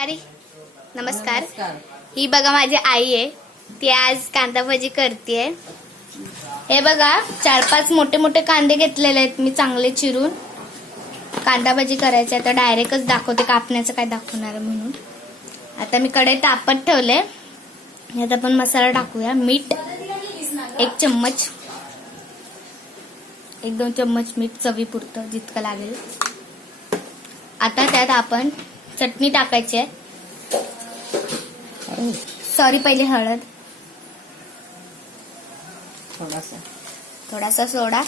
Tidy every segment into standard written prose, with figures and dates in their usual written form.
अरे नमस्कार. ही बघा माझी आई आहे. ती आज कांदा भजी करते. हे बघा 4-5 मोठे मोठे कांदे घेतलेले आहेत मी चांगले चिरून. कांदा भजी करायची आहे तर डायरेक्टच दाखवते, कापण्याचं काय दाखवणार आहे म्हणून. आता मी कढई तापत ठेवले. यात आपण मसाला टाकूया. मीठ 1 चम्मच, 1-2 चम्मच मीठ चवीपुरतं जितकं लागेल. आता त्यात आपण चटणी टाकायची आहे. सॉरी, पहिले हळद, थोडासा सोडा,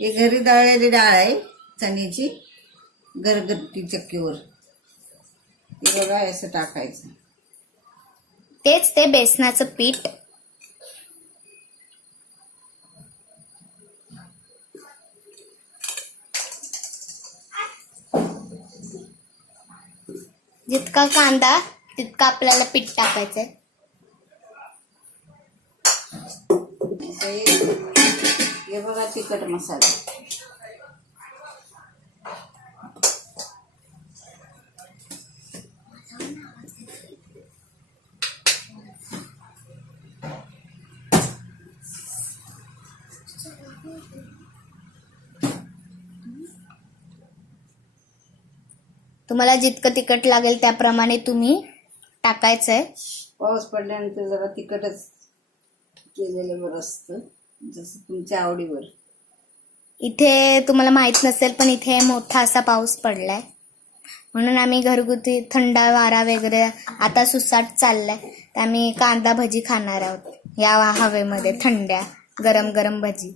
हे घरी दळलेली डाळ आहे चण्याची, घरगुती चक्कीवर. ते बघा असं टाकायचं. तेच ते बेसनाचं पीठ. जितका कांदा तितका आपल्याला पीठ टाकायचंय. हे बघा तिखट मसाला. तुम्हाला जितकं तिखट लागेल त्याप्रमाणे तुम्ही टाकायचंय. पाऊस पडल्यानंतर जरा तिखटच केलेलं बरं असतं, जसं तुमच्या आवडीवर. इथे तुम्हाला माहित नसेल पण इथे मोठा असा पाऊस पडलाय, म्हणून आम्ही घरगुती थंड वारा वगैरे आता सुसाट चाललाय तर आम्ही कांदा भजी खाणार आहोत या हवेमध्ये. थंड्या गरम गरम भजी.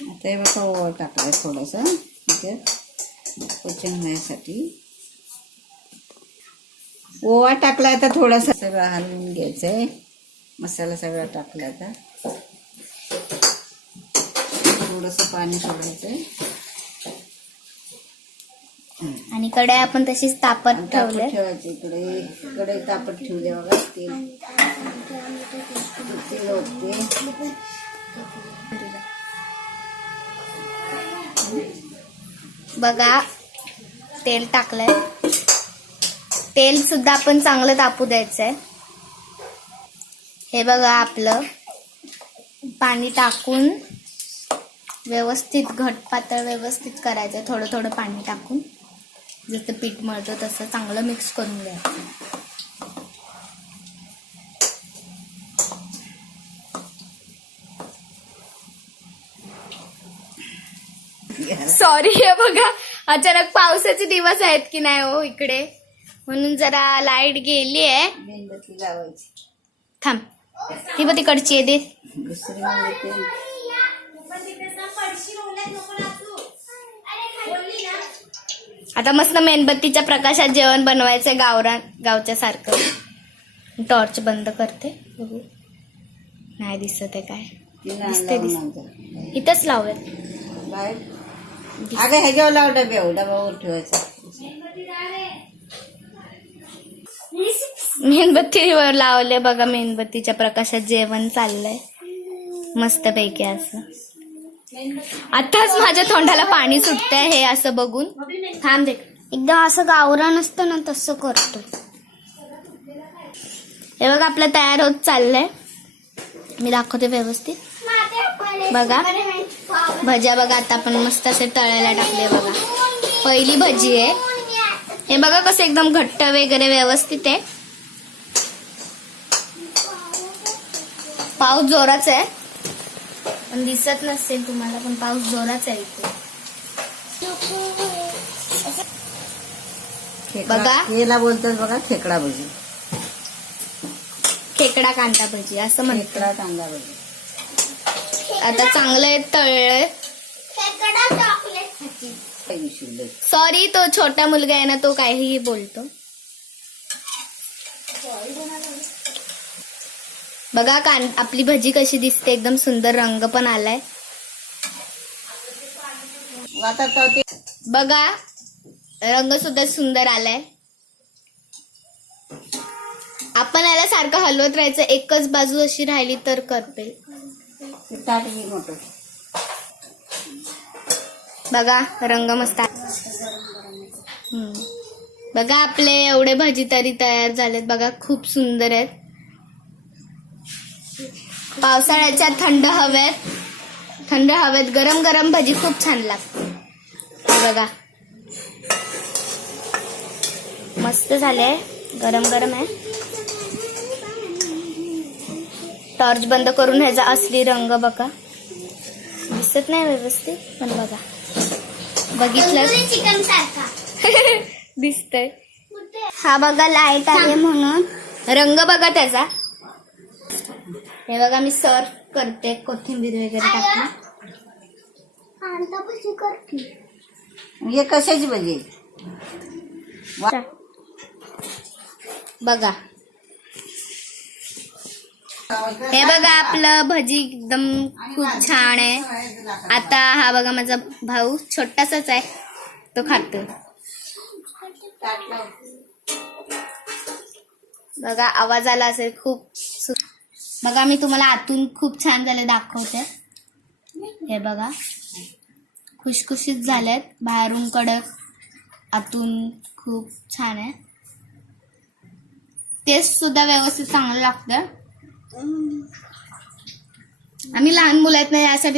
आता हे बघा ओवा टाकलाय थोडासा इथे पचन होण्यासाठी. ओवा टाकला. आता थोडासा सगळं हलवून घ्यायचंय. मसाला सगळा टाकला. आता थोडंसं पाणी सोडायचंय आणि कढई आपण तशीच तापत ठेवले. ठेवायची. इकडे कढई तापत ठेवले. बघा तेल होते. बघा तेल टाकलंय. तेल सुद्धा आपण चांगलं तापू द्यायचंय. हे बघा आपलं पाणी टाकून व्यवस्थित घट पातळ व्यवस्थित करायचं. थोडं थोडं पाणी टाकून जसं पीठ मळतं तसं चांगलं मिक्स करून घ्यायचं. सॉरी, हे बघा अचानक पावसाचे दिवस आहेत की नाही हो इकडे, म्हणून जरा लाईट गेली आहे. मेणबत्ती लावायची. थांब, ती बघ तिकडची आहे. दे दुसरी आता मस्त मेणबत्तीच्या प्रकाशात जेवण बनवायचंय गावच्या सारखं. टॉर्च बंद करते. बघू, नाही दिसत आहे काय. दिसते इथंच लावूयात. अगं ह्याच्यावर लाव. डब्यावर ठेवायचा. मेणबत्तीवर लावले बघा. मेणबत्तीच्या प्रकाशात जेवण चाललंय मस्त पैकी असं. आताच माझ्या तोंडाला पाणी सुटतंय हे असं बघून. थांब, देख एकदम असं गावरान असतं ना तसं करतो. हे बघा आपलं तयार होत चाललंय. मी दाखवते व्यवस्थित. बघा भज्या बघा आता आपण मस्त असे तळायला टाकले. बघा पहिली भजी आहे. हे बघा कसं एकदम घट्ट वगैरे व्यवस्थित आहे. पाऊस जोराचा आहे पण दिसत नसेल तुम्हाला, पण पाऊस जोराचा आहे इथे. बघा याला बोलतात बघा खेकडा भजी, खेकडा कांदा भजी असं म्हणतात. खेकडा कांदा भजी. आता चांगलं तळलंय. सॉरी, तो छोटा मुलगा आहे ना तो काहीही बोलतो. बघा आपली भजी कशी दिसते, एकदम सुंदर रंग पण आलाय. आता तर ते बघा रंग सुद्धा सुंदर आलाय. आपण याला सारखं हलवत राहायचं, एकच बाजू अशी राहिली तर करते. ताट घे मोठं. बघा रंग मस्त आहे. बघा आपले एवढे भजी तरी तयार झालेत. बघा खूप सुंदर आहेत. पावसाळ्याच्या थंड हवेत गरम गरम भजी खूप छान लागते. हे बघा मस्त झाले, गरम गरम आहे. टॉर्च बंद करून ह्याचा असली रंग बघा, दिसत नाही व्यवस्थित पण बघा, बघितलं चिकन सारखा दिसतंय. हा बघा लाईट आहे म्हणून रंग बघा त्याचा. हे बघा मी सर्व करते, कोथिंबीर वगैरे टाकून. हे कशाची भजी? बघा हे बघा आपलं भजी एकदम खूप छान आहे. आता हा बघा माझा भाऊ छोटासाच आहे, तो खातो. बघा आवाज आला असेल खूप. बघा मी तुम्हाला आतून खूप छान झाले दाखवते. हे बघा खुशखुशीत झालेत, बाहेरून कडक, आतून खूप छान आहे. टेस्ट सुद्धा व्यवस्थित चांगलं लागतं. आम्ही लहान मुलं आहेत ना, यासाठी